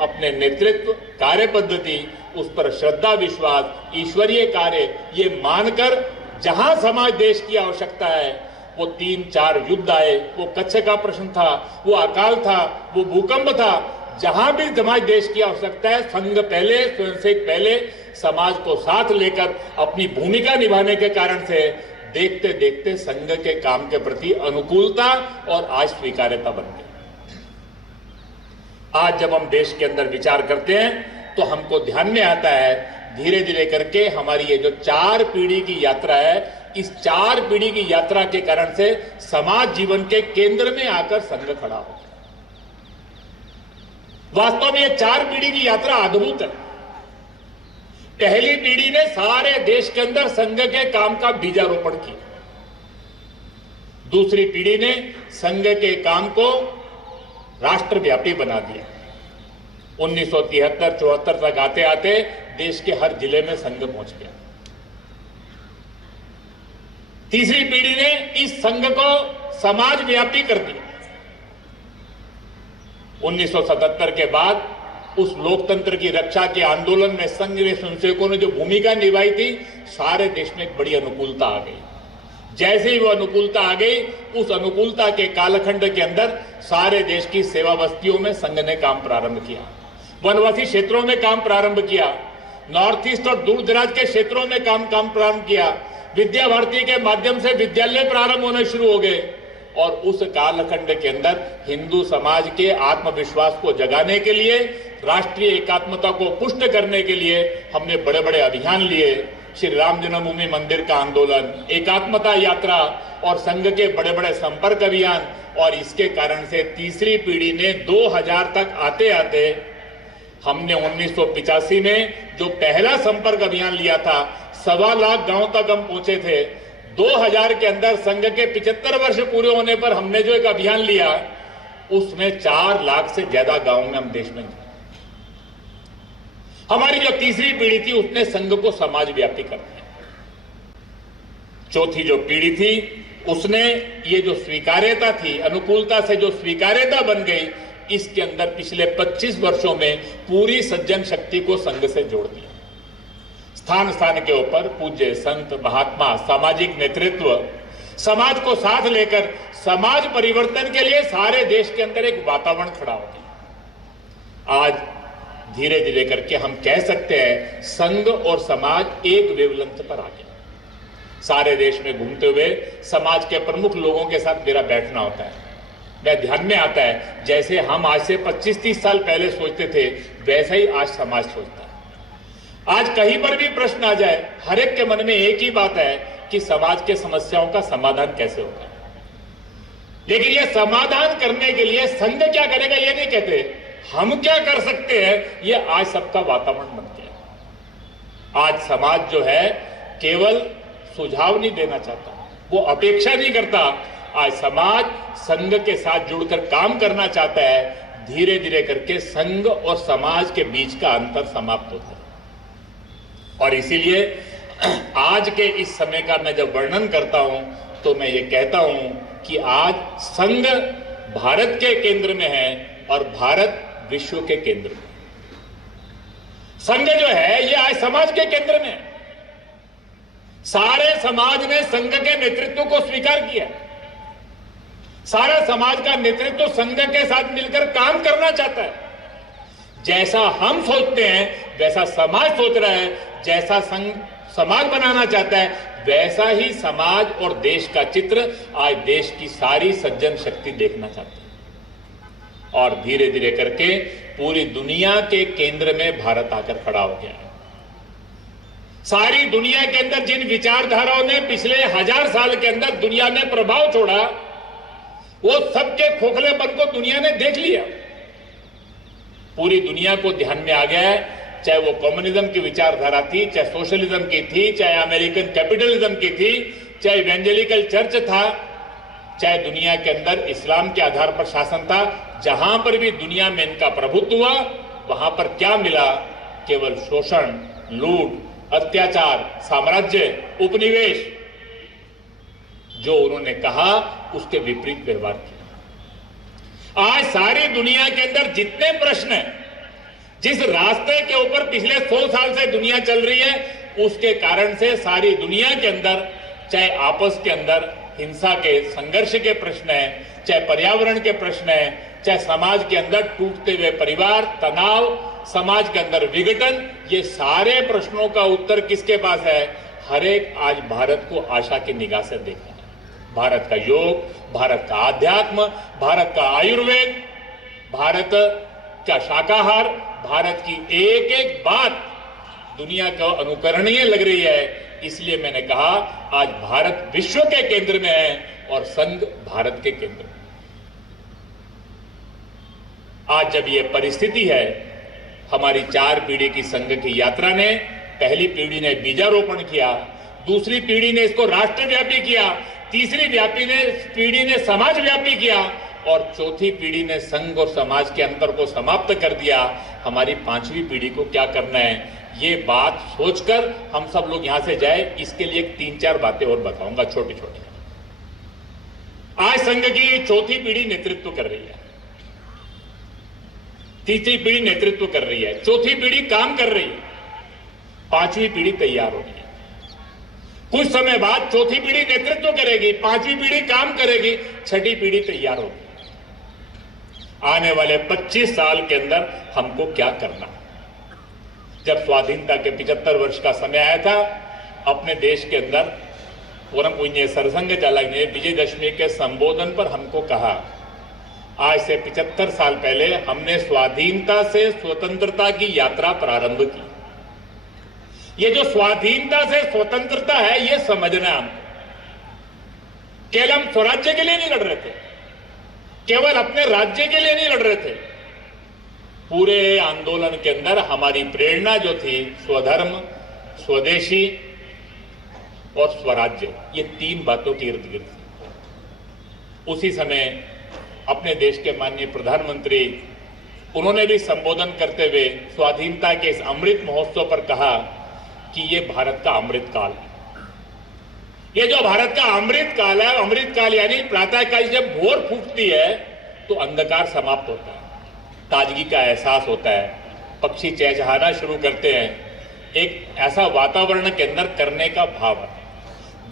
अपने नेतृत्व, कार्य पद्धति, उस पर श्रद्धा, विश्वास, ईश्वरीय कार्य, ये मानकर जहां समाज देश की आवश्यकता है, वो 3-4 युद्ध आए, वो कच्छ का प्रश्न था, वो अकाल था, वो भूकंप था, जहां भी समाज देश की आवश्यकता है, संघ पहले, स्वयंसेवक पहले, समाज को साथ लेकर अपनी भूमिका निभाने के कारण से देखते देखते संघ के काम के प्रति अनुकूलता और आज स्वीकार्यता बन गई। आज जब हम देश के अंदर विचार करते हैं तो हमको ध्यान में आता है धीरे धीरे करके हमारी ये जो 4 पीढ़ी की यात्रा है, इस 4 पीढ़ी की यात्रा के कारण से समाज जीवन के केंद्र में आकर संघ खड़ा हो। वास्तव में ये 4 पीढ़ी की यात्रा अद्भुत है। पहली पीढ़ी ने सारे देश के अंदर संघ के काम का बीजारोपण किया। दूसरी पीढ़ी ने संघ के काम को राष्ट्रव्यापी बना दिया। 1973-74 तक आते आते देश के हर जिले में संघ पहुंच गया। तीसरी पीढ़ी ने इस संघ को समाज व्यापी कर दिया। 1977 के बाद उस लोकतंत्र की रक्षा के आंदोलन में संघ के स्वयंसेवकों ने जो भूमिका निभाई थी, सारे देश में एक बड़ी अनुकूलता आ गई। जैसे ही वो अनुकूलता आ गई, उस अनुकूलता के कालखंड के अंदर सारे देश की सेवा बस्तियों में संघ ने काम प्रारंभ किया, वनवासी क्षेत्रों में काम प्रारंभ किया, नॉर्थ ईस्ट और दूर दराज के क्षेत्रों में काम प्रारंभ किया, विद्या भारती के माध्यम से विद्यालय प्रारंभ होने शुरू हो गए। और उस कालखंड के अंदर हिंदू समाज के आत्मविश्वास को जगाने के लिए, राष्ट्रीय एकात्मता को पुष्ट करने के लिए हमने बड़े बड़े अभियान लिए। श्री राम जन्मभूमि मंदिर का आंदोलन, एकात्मता यात्रा और संघ के बड़े बड़े संपर्क अभियान। और इसके कारण से तीसरी पीढ़ी ने 2000 तक आते आते हमने 1985 में जो पहला संपर्क अभियान लिया था, 1.25 लाख गांव तक हम पहुंचे थे। 2000 के अंदर संघ के 75 वर्ष पूरे होने पर हमने जो एक अभियान लिया, उसमें 4 लाख से ज्यादा गांव में हम देश में गए। हमारी जो तीसरी पीढ़ी थी उसने संघ को समाज व्यापी कर दिया। चौथी जो पीढ़ी थी उसने ये जो स्वीकार्यता थी, अनुकूलता से जो स्वीकार्यता बन गई, इसके अंदर पिछले 25 वर्षों में पूरी सज्जन शक्ति को संघ से जोड़ दिया। स्थान स्थान के ऊपर पूज्य संत, महात्मा, सामाजिक नेतृत्व, समाज को साथ लेकर समाज परिवर्तन के लिए सारे देश के अंदर एक वातावरण खड़ा हो गया। आज धीरे धीरे करके हम कह सकते हैं संघ और समाज एक वेवलेंथ पर आ गया। सारे देश में घूमते हुए समाज के प्रमुख लोगों के साथ मेरा बैठना होता है। मैं ध्यान में आता है जैसे हम आज से 25-30 साल पहले सोचते थे, वैसा ही आज समाज सोचता है। आज कहीं पर भी प्रश्न आ जाए, हर एक के मन में एक ही बात है कि समाज के समस्याओं का समाधान कैसे होगा। लेकिन यह समाधान करने के लिए संघ क्या करेगा ये नहीं कहते, हम क्या कर सकते हैं, ये आज सबका वातावरण बन गया। आज समाज जो है केवल सुझाव नहीं देना चाहता, वो अपेक्षा नहीं करता। आज समाज संघ के साथ जुड़कर काम करना चाहता है। धीरे धीरे करके संघ और समाज के बीच का अंतर समाप्त होता है। और इसीलिए आज के इस समय का मैं जब वर्णन करता हूं तो मैं ये कहता हूं कि आज संघ भारत के केंद्र में है और भारत विश्व के केंद्र में। संघ जो है ये आज समाज के केंद्र में है। सारे समाज ने संघ के नेतृत्व को स्वीकार किया। सारा समाज का नेतृत्व संघ के साथ मिलकर काम करना चाहता है। जैसा हम सोचते हैं वैसा समाज सोच रहा है। जैसा संघ समाज बनाना चाहता है, वैसा ही समाज और देश का चित्र आज देश की सारी सज्जन शक्ति देखना चाहती है। और धीरे धीरे करके पूरी दुनिया के केंद्र में भारत आकर खड़ा हो गया है। सारी दुनिया के अंदर जिन विचारधाराओं ने पिछले 1000 साल के अंदर दुनिया में प्रभाव छोड़ा, वो सबके खोखलेपन को दुनिया ने देख लिया। पूरी दुनिया को ध्यान में आ गया है, चाहे वो कम्युनिज्म की विचारधारा थी, चाहे सोशलिज्म की थी, चाहे अमेरिकन कैपिटलिज्म की थी, चाहे इवेंजेलिकल चर्च था, चाहे दुनिया के अंदर इस्लाम के आधार पर शासन था। जहां पर भी दुनिया में इनका प्रभुत्व हुआ, वहां पर क्या मिला? केवल शोषण, लूट, अत्याचार, साम्राज्य, उपनिवेश। जो उन्होंने कहा उसके विपरीत व्यवहार किया। आज सारी दुनिया के अंदर जितने प्रश्न हैं, जिस रास्ते के ऊपर पिछले 100 साल से दुनिया चल रही है, उसके कारण से सारी दुनिया के अंदर, चाहे आपस के अंदर हिंसा के संघर्ष के प्रश्न है, चाहे पर्यावरण के प्रश्न है, चाहे समाज के अंदर टूटते हुए परिवार, तनाव, समाज के अंदर विघटन, ये सारे प्रश्नों का उत्तर किसके पास है? हर एक आज भारत को आशा की निगाह से देखा है। भारत का योग, भारत का आध्यात्म, भारत का आयुर्वेद, भारत का शाकाहार, भारत की एक एक बात दुनिया को अनुकरणीय लग रही है। इसलिए मैंने कहा आज भारत विश्व के केंद्र में है और संघ भारत के केंद्र में। आज जब यह परिस्थिति है, हमारी 4 पीढ़ी की संघ की यात्रा ने, पहली पीढ़ी ने बीजारोपण किया, दूसरी पीढ़ी ने इसको राष्ट्रव्यापी किया, तीसरी पीढ़ी ने समाजव्यापी किया और चौथी पीढ़ी ने संघ और समाज के अंतर को समाप्त कर दिया। हमारी 5वीं पीढ़ी को क्या करना है, ये बात सोचकर हम सब लोग यहां से जाए, इसके लिए 3-4 बातें और बताऊंगा छोटी छोटी। आज संघ की चौथी पीढ़ी नेतृत्व कर रही है, तीसरी पीढ़ी नेतृत्व कर रही है, चौथी पीढ़ी काम कर रही है, 5वीं पीढ़ी तैयार हो रही है। कुछ समय बाद चौथी पीढ़ी नेतृत्व करेगी, 5वीं पीढ़ी काम करेगी, 6ठी पीढ़ी तैयार होगी। आने वाले 25 साल के अंदर हमको क्या करना। जब स्वाधीनता के 75 वर्ष का समय आया था, अपने देश के अंदर परम पूज्य सरसंघ चालक ने विजयदशमी के संबोधन पर हमको कहा, आज से 75 साल पहले हमने स्वाधीनता से स्वतंत्रता की यात्रा प्रारंभ की। ये जो स्वाधीनता से स्वतंत्रता है, ये समझना हम केवल हम स्वराज्य के लिए नहीं लड़ रहे थे, केवल अपने राज्य के लिए नहीं लड़ रहे थे। पूरे आंदोलन के अंदर हमारी प्रेरणा जो थी, स्वधर्म, स्वदेशी और स्वराज्य, ये 3 बातों के इर्द गिर्द थी। उसी समय अपने देश के माननीय प्रधानमंत्री, उन्होंने भी संबोधन करते हुए स्वाधीनता के इस अमृत महोत्सव पर कहा कि ये भारत का अमृत काल है। ये जो भारत का अमृत काल है, अमृत काल यानी प्रातःकाल जब भोर फूटती है तो अंधकार समाप्त होता है, ताजगी का एहसास होता है, पक्षी चहचहाना शुरू करते हैं, एक ऐसा वातावरण के अंदर करने का भाव है।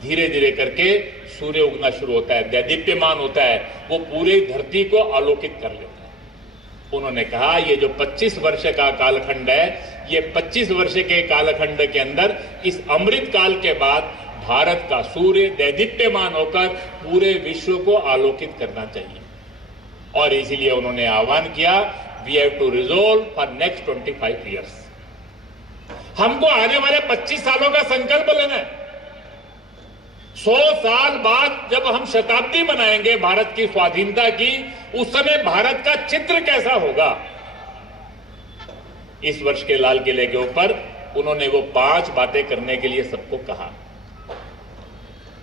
धीरे धीरे करके सूर्य उगना शुरू होता है, दैदीप्यमान होता है, वो पूरी धरती को आलोकित कर लेता है। उन्होंने कहा ये जो 25 वर्ष का कालखंड है, ये 25 वर्ष के कालखंड के अंदर इस अमृत काल के बाद भारत का सूर्य दैदीप्यमान होकर पूरे विश्व को आलोकित करना चाहिए। और इसीलिए उन्होंने आह्वान किया, we have to resolve for next 25 years. हमको आने वाले 25 सालों का संकल्प लेना है। 100 साल बाद जब हम शताब्दी मनाएंगे भारत की स्वाधीनता की, उस समय भारत का चित्र कैसा होगा। इस वर्ष के लाल किले के ऊपर उन्होंने वो 5 बातें करने के लिए सबको कहा।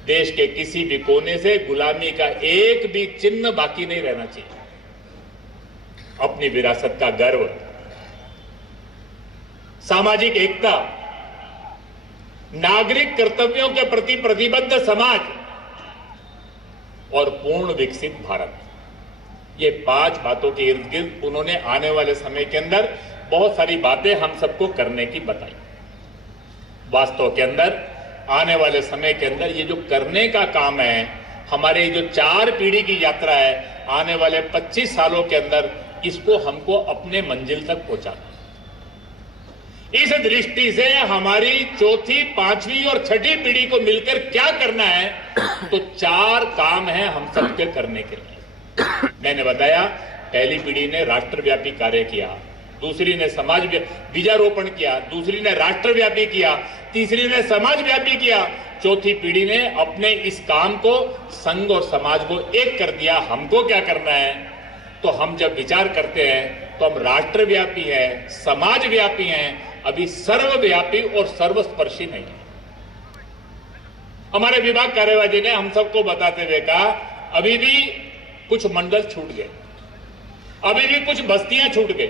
देश के किसी भी कोने से गुलामी का एक भी चिन्ह बाकी नहीं रहना चाहिए। अपनी विरासत का गर्व, सामाजिक एकता, नागरिक कर्तव्यों के प्रति प्रतिबद्ध समाज और पूर्ण विकसित भारत, ये 5 बातों के इर्द गिर्द उन्होंने आने वाले समय के अंदर बहुत सारी बातें हम सबको करने की बताई। वास्तव के अंदर आने वाले समय के अंदर ये जो करने का काम है, हमारे जो 4 पीढ़ी की यात्रा है, आने वाले 25 सालों के अंदर इसको हमको अपने मंजिल तक पहुंचाना। इस दृष्टि से हमारी चौथी, 5वीं और 6ठी पीढ़ी को मिलकर क्या करना है, तो 4 काम है हम सबके करने के लिए। मैंने बताया, पहली पीढ़ी ने राष्ट्रव्यापी कार्य किया, दूसरी ने समाज बीजारोपण किया, दूसरी ने राष्ट्रव्यापी किया, तीसरी ने समाजव्यापी किया, चौथी पीढ़ी ने अपने इस काम को संघ और समाज को एक कर दिया। हमको क्या करना है, तो हम जब विचार करते हैं तो हम राष्ट्रव्यापी हैं, समाजव्यापी हैं, अभी सर्वव्यापी और सर्वस्पर्शी नहीं है। हमारे विभाग कार्यवाही ने हम सबको बताते हुए कहा, अभी भी कुछ मंडल छूट गए, अभी भी कुछ बस्तियां छूट गई।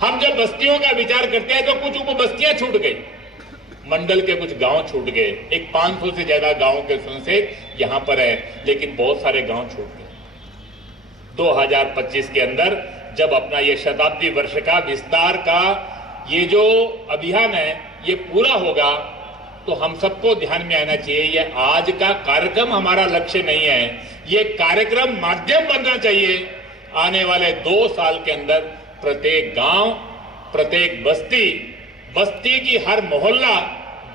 हम जब बस्तियों का विचार करते हैं तो कुछ उपबस्तियां छूट गई, मंडल के कुछ गांव छूट गए। एक 500 से ज्यादा गांवों के संसेद यहां पर है, लेकिन बहुत सारे गांव छूट गए। 2025 के अंदर जब अपना ये शताब्दी वर्ष का विस्तार का ये जो अभियान है ये पूरा होगा, तो हम सबको ध्यान में आना चाहिए, ये आज का कार्यक्रम हमारा लक्ष्य नहीं है, ये कार्यक्रम माध्यम बनना चाहिए। आने वाले 2 साल के अंदर प्रत्येक गांव, प्रत्येक बस्ती, बस्ती की हर मोहल्ला,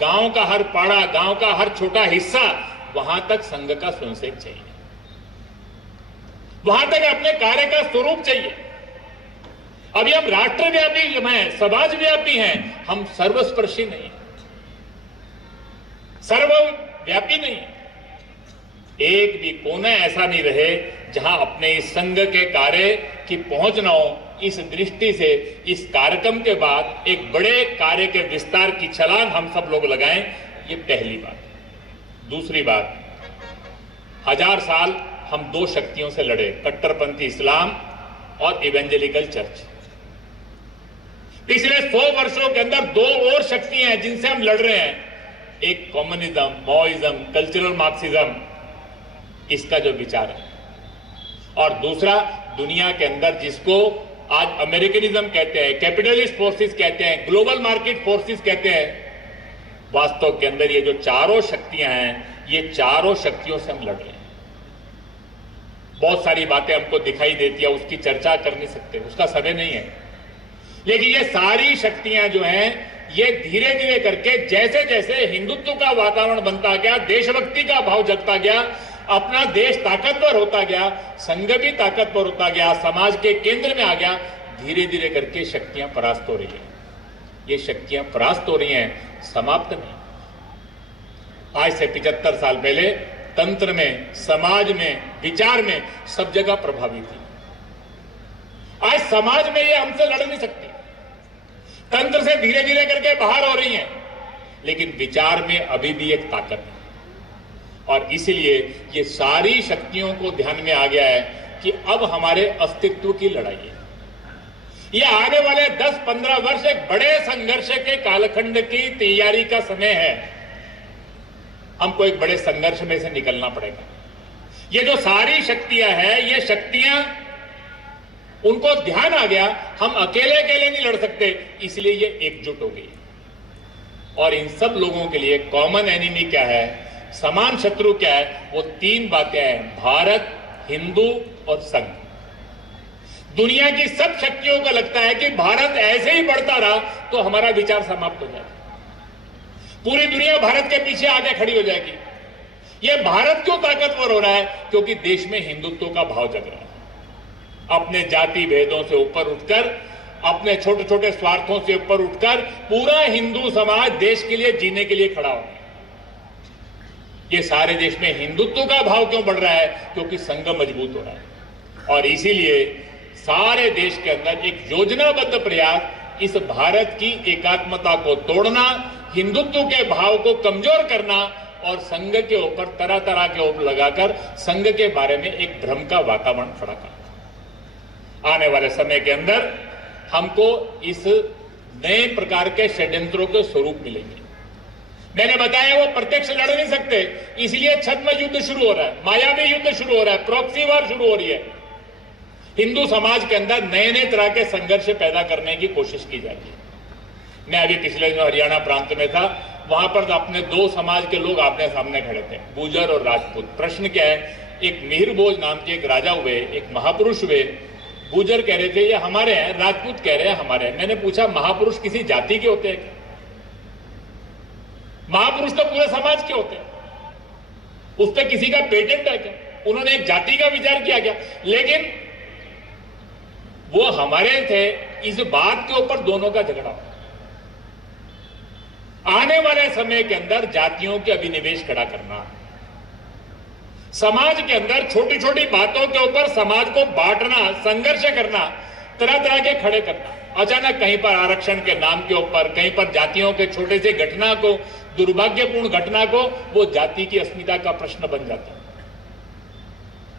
गांव का हर पाड़ा, गांव का हर छोटा हिस्सा, वहां तक संघ का संसेक चाहिए, वहां तक अपने कार्य का स्वरूप चाहिए। अभी हम राष्ट्रव्यापी हैं, समाजव्यापी हैं, हम सर्वस्पर्शी नहीं, सर्वव्यापी नहीं। एक भी कोना ऐसा नहीं रहे जहां अपने इस संघ के कार्य की पहुंच न हो। इस दृष्टि से इस कार्यक्रम के बाद एक बड़े कार्य के विस्तार की छलांग हम सब लोग लगाएं, ये पहली बात। दूसरी बात, 1000 साल हम दो शक्तियों से लड़े, कट्टरपंथी इस्लाम और इवेंजेलिकल चर्च। पिछले 100 वर्षों के अंदर दो और शक्तियां हैं जिनसे हम लड़ रहे हैं, एक कम्युनिज्म, माओइज्म, कल्चरल मार्क्सिज्म, इसका जो विचार है, और दूसरा दुनिया के अंदर जिसको आज अमेरिकनिज्म कहते हैं, कैपिटलिस्ट फोर्सेस कहते हैं, ग्लोबल मार्केट फोर्सेस कहते हैं। वास्तव के अंदर ये जो चारों शक्तियां हैं, ये चारों शक्तियों से हम लड़ रहे हैं। बहुत सारी बातें हमको दिखाई देती है, उसकी चर्चा कर नहीं सकते, उसका समय नहीं है। लेकिन ये सारी शक्तियां जो हैं, ये धीरे धीरे करके जैसे जैसे हिंदुत्व का वातावरण बनता गया, देशभक्ति का भाव जगता गया, अपना देश ताकतवर होता गया, संघ भी ताकतवर होता गया, समाज के केंद्र में आ गया, धीरे धीरे करके शक्तियां परास्त हो रही हैं। ये शक्तियां परास्त हो रही हैं, समाप्त नहीं। आज से 75 साल पहले तंत्र में, समाज में, विचार में सब जगह प्रभावी थी। आज समाज में ये हमसे लड़ नहीं सकती, तंत्र से धीरे धीरे करके बाहर हो रही हैं, लेकिन विचार में अभी भी एक ताकत है। और इसलिए ये सारी शक्तियों को ध्यान में आ गया है कि अब हमारे अस्तित्व की लड़ाई है। ये आने वाले 10-15 वर्ष एक बड़े संघर्ष के कालखंड की तैयारी का समय है। हमको एक बड़े संघर्ष में से निकलना पड़ेगा। ये जो सारी शक्तियां हैं, ये शक्तियां, उनको ध्यान आ गया हम अकेले अकेले नहीं लड़ सकते, इसलिए ये एकजुट हो गई। और इन सब लोगों के लिए कॉमन एनिमी क्या है, समान शत्रु क्या है, वो 3 बातें हैं, भारत, हिंदू और संघ। दुनिया की सब शक्तियों को लगता है कि भारत ऐसे ही बढ़ता रहा तो हमारा विचार समाप्त हो जाएगा, पूरी दुनिया भारत के पीछे आगे खड़ी हो जाएगी। यह भारत क्यों ताकतवर हो रहा है? क्योंकि देश में हिंदुत्व का भाव जग रहा है। अपने जाति भेदों से ऊपर उठकर, अपने छोटे छोटे स्वार्थों से ऊपर उठकर पूरा हिंदू समाज देश के लिए जीने के लिए खड़ा हो। ये सारे देश में हिंदुत्व का भाव क्यों बढ़ रहा है? क्योंकि संघ मजबूत हो रहा है। और इसीलिए सारे देश के अंदर एक योजनाबद्ध प्रयास इस भारत की एकात्मता को तोड़ना, हिंदुत्व के भाव को कमजोर करना और संघ के ऊपर तरह तरह के ओप लगाकर संघ के बारे में एक भ्रम का वातावरण खड़ा करना। आने वाले समय के अंदर हमको इस नए प्रकार के षड्यंत्रों के स्वरूप मिलेंगे। मैंने बताया वो प्रत्यक्ष लड़ नहीं सकते, इसलिए छद्म युद्ध शुरू हो रहा है, मायावी युद्ध शुरू हो रहा है, प्रॉक्सी वॉर शुरू हो रही है। हिंदू समाज के अंदर नए नए तरह के संघर्ष पैदा करने की कोशिश की जाती है। मैं अभी पिछले दिनों हरियाणा प्रांत में था, वहां पर अपने 2 समाज के लोग आमने सामने खड़े थे, गुर्जर और राजपूत। प्रश्न क्या है, एक मिहिर भोज नाम के एक राजा हुए, एक महापुरुष हुए। गुर्जर कह रहे थे ये हमारे हैं, राजपूत कह रहे हैं हमारे हैं। मैंने पूछा महापुरुष किसी जाति के होते हैं क्या? महापुरुष तो पूरे समाज के होते हैं, उस पर किसी का पेटेंट है क्या? उन्होंने एक जाति का विचार किया क्या? लेकिन वो हमारे थे, इस बात के ऊपर दोनों का झगड़ा। आने वाले समय के अंदर जातियों के अभिनिवेश खड़ा करना, समाज के अंदर छोटी छोटी बातों के ऊपर समाज को बांटना, संघर्ष करना, तरह तरह के खड़े करना। अचानक कहीं पर आरक्षण के नाम के ऊपर, कहीं पर जातियों के छोटे से घटना को, दुर्भाग्यपूर्ण घटना को, वो जाति की अस्मिता का प्रश्न बन जाता है।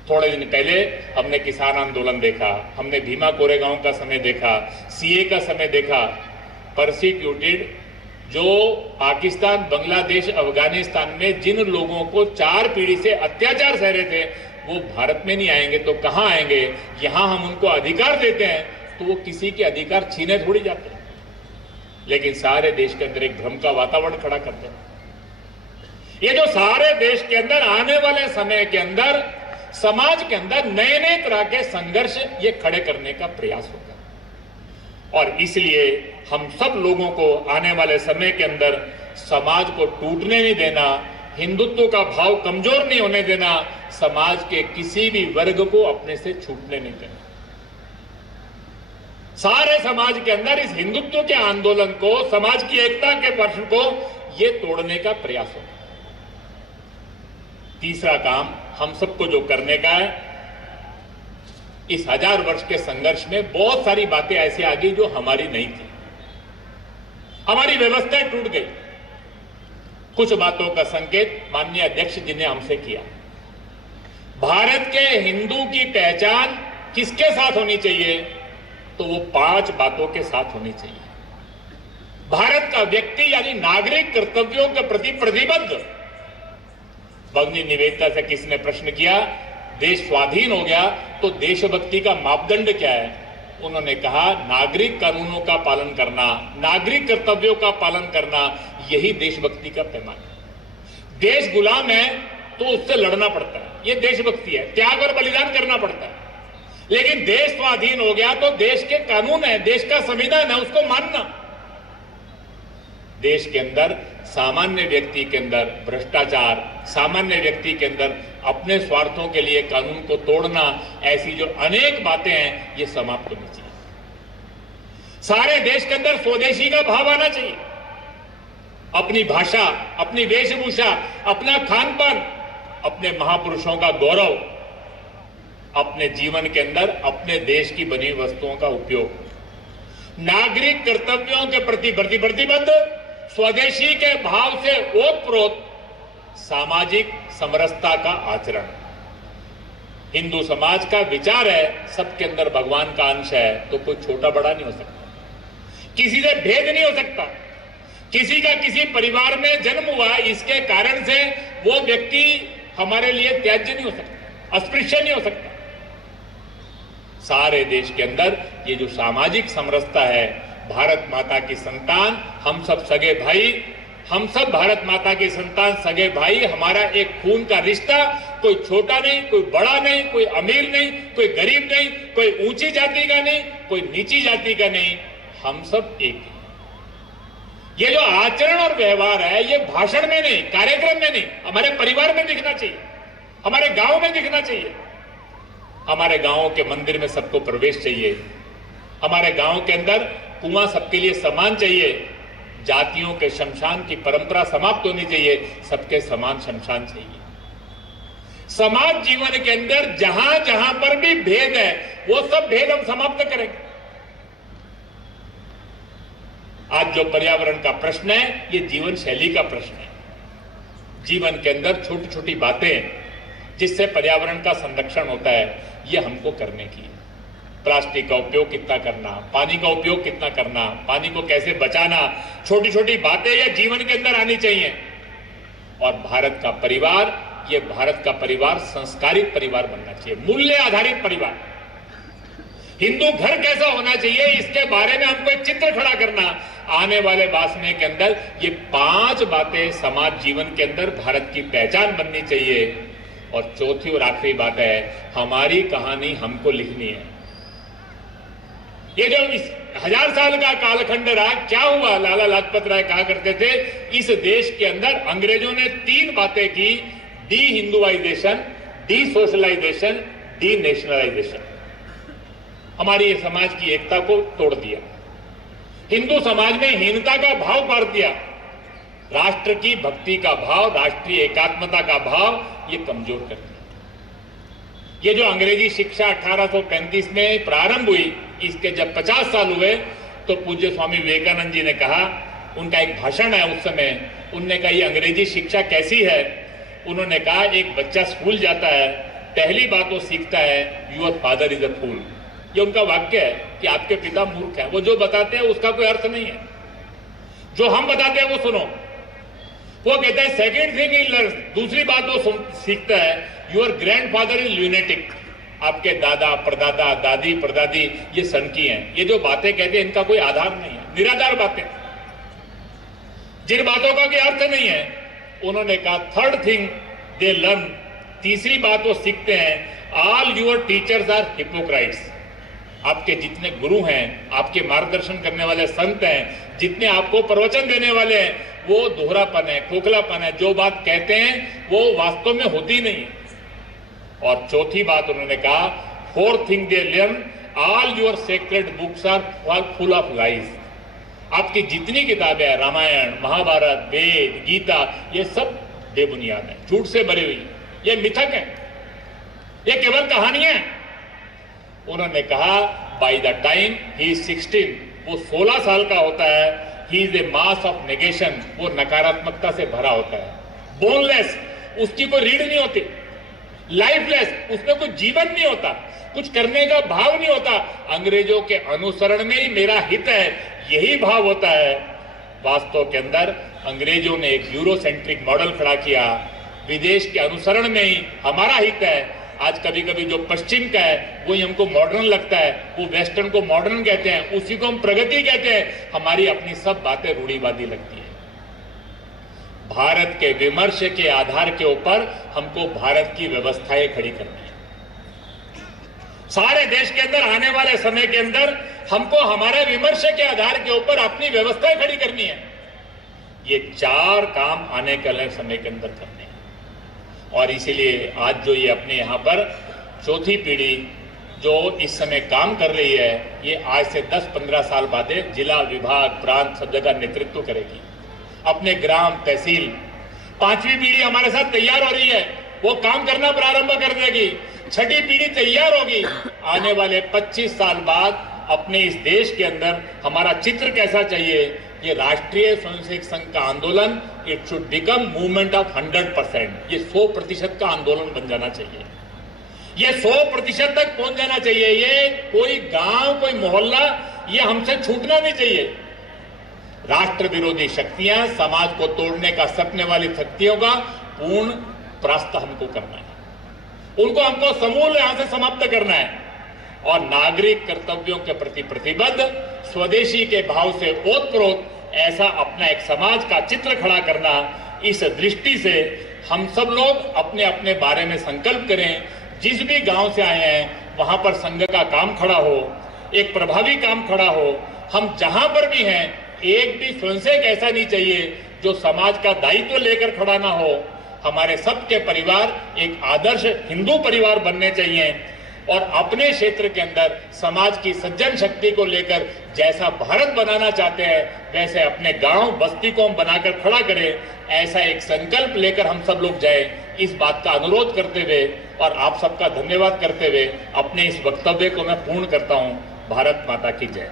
थोड़े दिन पहले हमने किसान आंदोलन देखा, हमने भीमा कोरेगांव का समय देखा, सीए का समय देखा। परसिक्यूटेड जो पाकिस्तान, बांग्लादेश, अफगानिस्तान में जिन लोगों को 4 पीढ़ी से अत्याचार सह रहे थे, वो भारत में नहीं आएंगे तो कहां आएंगे? यहां हम उनको अधिकार देते हैं तो वो किसी के अधिकार छीने थोड़ी जाते हैं, लेकिन सारे देश के अंदर एक भ्रम का वातावरण खड़ा करते हैं। ये जो सारे देश के अंदर आने वाले समय के अंदर समाज के अंदर नए नए तरह के संघर्ष ये खड़े करने का प्रयास होगा। और इसलिए हम सब लोगों को आने वाले समय के अंदर समाज को टूटने नहीं देना, हिंदुत्व का भाव कमजोर नहीं होने देना, समाज के किसी भी वर्ग को अपने से छूटने नहीं देना। सारे समाज के अंदर इस हिंदुत्व के आंदोलन को, समाज की एकता के प्रश्न को ये तोड़ने का प्रयास होगा। तीसरा काम हम सबको जो करने का है, इस 1000 वर्ष के संघर्ष में बहुत सारी बातें ऐसी आ गई जो हमारी नहीं थी। हमारी व्यवस्थाएं टूट गई। कुछ बातों का संकेत माननीय अध्यक्ष जी ने हमसे किया। भारत के हिंदू की पहचान किसके साथ होनी चाहिए? तो वो 5 बातों के साथ होनी चाहिए। भारत का व्यक्ति यानी नागरिक कर्तव्यों के प्रति प्रतिबद्ध। भगिनी निवेदिता से किसी ने प्रश्न किया, देश स्वाधीन हो गया तो देशभक्ति का मापदंड क्या है? उन्होंने कहा, नागरिक कानूनों का पालन करना, नागरिक कर्तव्यों का पालन करना, यही देशभक्ति का पैमाना है। देश गुलाम है तो उससे लड़ना पड़ता है, ये देशभक्ति है। त्याग और बलिदान करना पड़ता है। लेकिन देश स्वाधीन हो गया तो देश के कानून है, देश का संविधान है, उसको मानना। देश के अंदर सामान्य व्यक्ति के अंदर भ्रष्टाचार, सामान्य व्यक्ति के अंदर अपने स्वार्थों के लिए कानून को तोड़ना, ऐसी जो अनेक बातें हैं, ये समाप्त होनी चाहिए। सारे देश के अंदर स्वदेशी का भाव आना चाहिए। अपनी भाषा, अपनी वेशभूषा, अपना खान पान, अपने महापुरुषों का गौरव, अपने जीवन के अंदर अपने देश की बनी वस्तुओं का उपयोग, नागरिक कर्तव्यों के प्रति प्रतिबद्ध, स्वदेशी के भाव से ओतप्रोत सामाजिक समरसता का आचरण। हिंदू समाज का विचार है, सबके अंदर भगवान का अंश है, तो कोई छोटा बड़ा नहीं हो सकता, किसी से भेद नहीं हो सकता। किसी का किसी परिवार में जन्म हुआ, इसके कारण से वो व्यक्ति हमारे लिए त्याज्य नहीं हो सकता, अस्पृश्य नहीं हो सकता। सारे देश के अंदर ये जो सामाजिक समरसता है, भारत माता की संतान, हम सब सगे भाई, हम सब भारत माता की संतान सगे भाई, हमारा एक खून का रिश्ता, कोई छोटा नहीं, कोई बड़ा नहीं, कोई अमीर नहीं, कोई गरीब नहीं, कोई ऊंची जाति का नहीं, कोई नीची जाति का नहीं, हम सब एक हैं। ये जो आचरण और व्यवहार है, ये भाषण में नहीं, कार्यक्रम में नहीं, हमारे परिवार में दिखना चाहिए, हमारे गांव में दिखना चाहिए। हमारे गांव के मंदिर में सबको प्रवेश चाहिए, हमारे गांव के अंदर कुआं सबके लिए समान चाहिए, जातियों के शमशान की परंपरा समाप्त होनी चाहिए, सबके समान शमशान चाहिए। समाज जीवन के अंदर जहां जहां पर भी भेद है, वो सब भेद हम समाप्त करेंगे। आज जो पर्यावरण का प्रश्न है, ये जीवन शैली का प्रश्न है। जीवन के अंदर छोटी छोटी बातें जिससे पर्यावरण का संरक्षण होता है, ये हमको करने की है। प्लास्टिक का उपयोग कितना करना, पानी का उपयोग कितना करना, पानी को कैसे बचाना, छोटी छोटी बातें ये जीवन के अंदर आनी चाहिए। और भारत का परिवार, ये भारत का परिवार संस्कारित परिवार बनना चाहिए, मूल्य आधारित परिवार। हिंदू घर कैसा होना चाहिए, इसके बारे में हमको एक चित्र खड़ा करना। आने वाले वासने के अंदर ये 5 बातें समाज जीवन के अंदर भारत की पहचान बननी चाहिए। और चौथी और आखिरी बात है, हमारी कहानी हमको लिखनी है। ये जो इस 1000 साल का कालखंड रहा, क्या हुआ? लाला लाजपत राय कहा करते थे, इस देश के अंदर अंग्रेजों ने 3 बातें की, de Hinduisation, de socialisation, de nationalisation. हमारी समाज की एकता को तोड़ दिया, हिंदू समाज में हीनता का भाव पार दिया, राष्ट्र की भक्ति का भाव, राष्ट्रीय एकात्मता का भाव ये कमजोर कर दिया। ये जो अंग्रेजी शिक्षा 1835 में प्रारंभ हुई, इसके जब 50 साल हुए तो पूज्य स्वामी विवेकानंद जी ने कहा, उनका एक भाषण है उस समय, उनने कहा ये अंग्रेजी शिक्षा कैसी है? उन्होंने कहा, एक बच्चा स्कूल जाता है, पहली बात वो सीखता है, योर फादर इज अ फूल। ये उनका वाक्य है कि आपके पिता मूर्ख हैं, वो जो बताते हैं उसका कोई अर्थ नहीं है, जो हम बताते हैं वो सुनो। वो कहता है सेकेंड थिंग इज लर्न, दूसरी बात वो सीखता है, योर ग्रैंडफादर इज ल्यूनेटिक, आपके दादा परदादा दादी परदादी ये सनकी हैं। ये जो बातें कहते हैं इनका कोई आधार नहीं है, निराधार बातें, जिन बातों का कोई अर्थ नहीं है। उन्होंने कहा थर्ड थिंग दे लर्न, तीसरी बात वो सीखते हैं, ऑल योर टीचर्स आर हिपोक्राइट्स, आपके जितने गुरु हैं, आपके मार्गदर्शन करने वाले संत हैं, जितने आपको प्रवचन देने वाले हैं, वो दोहरापन है, खोखलापन है, जो बात कहते हैं वो वास्तव में होती नहीं है। और चौथी बात उन्होंने कहा, fourth thing they learn, all your sacred books are full of lies. आपकी जितनी किताबें हैं, रामायण, महाभारत, वेद, गीता, ये सब बेबुनियाद है, झूठ से भरी हुई, ये मिथक है, ये केवल कहानियां हैं। उन्होंने कहा by the time he is 16, वो 16 साल का होता है, he is a mass of negation, वो नकारात्मकता से भरा होता है, बोनलेस, उसकी कोई रीढ़ नहीं होती, लाइफलेस, उसमें कोई जीवन नहीं होता, कुछ करने का भाव नहीं होता। अंग्रेजों के अनुसरण में ही मेरा हित है, यही भाव होता है। वास्तव के अंदर अंग्रेजों ने एक यूरोसेंट्रिक मॉडल खड़ा किया, विदेश के अनुसरण में ही हमारा हित है। आज कभी कभी जो पश्चिम का है वही हमको मॉडर्न लगता है, वो वेस्टर्न को मॉडर्न कहते हैं, उसी को हम प्रगति कहते हैं, हमारी अपनी सब बातें रूढ़िवादी लगती है। भारत के विमर्श के आधार के ऊपर हमको भारत की व्यवस्थाएं खड़ी करनी है। सारे देश के अंदर आने वाले समय के अंदर हमको हमारे विमर्श के आधार के ऊपर अपनी व्यवस्थाएं खड़ी करनी है। ये 4 काम आने वाले समय के अंदर करने हैं। और इसीलिए आज जो ये अपने यहाँ पर चौथी पीढ़ी जो इस समय काम कर रही है, ये आज से 10-15 साल बाद जिला, विभाग, प्रांत सब जगह नेतृत्व करेगी। अपने ग्राम, तहसील, 5वीं पीढ़ी हमारे साथ तैयार हो रही है, वो काम करना प्रारंभ कर देगी। 6ठी पीढ़ी तैयार होगी। आने वाले 25 साल बाद अपने इस देश के अंदर हमारा चित्र कैसा चाहिए, ये राष्ट्रीय स्वयंसेवक संघ का आंदोलन, it should become movement of 100%, ये 100% का आंदोलन बन जाना चाहिए, ये 100% तक पहुंच जाना चाहिए। ये कोई गांव, कोई मोहल्ला, ये हमसे छूटना नहीं चाहिए। राष्ट्र विरोधी शक्तियां, समाज को तोड़ने का सपने वाली शक्तियों का पूर्ण परास्त हमको करना है, उनको हमको समूल यहां से समाप्त करना है। और नागरिक कर्तव्यों के प्रति प्रतिबद्ध, स्वदेशी के भाव से ओतप्रोत ऐसा अपना एक समाज का चित्र खड़ा करना, इस दृष्टि से हम सब लोग अपने अपने बारे में संकल्प करें। जिस भी गांव से आए हैं वहां पर संघ का काम खड़ा हो, एक प्रभावी काम खड़ा हो। हम जहां पर भी हैं, एक भी स्वयंसेवक ऐसा नहीं चाहिए जो समाज का दायित्व लेकर खड़ा ना हो। हमारे सबके परिवार एक आदर्श हिंदू परिवार बनने चाहिए और अपने क्षेत्र के अंदर समाज की सज्जन शक्ति को लेकर जैसा भारत बनाना चाहते हैं वैसे अपने गांव, बस्ती को हम बनाकर खड़ा करें। ऐसा एक संकल्प लेकर हम सब लोग जाए, इस बात का अनुरोध करते हुए और आप सबका धन्यवाद करते हुए अपने इस वक्तव्य को मैं पूर्ण करता हूं। भारत माता की जय।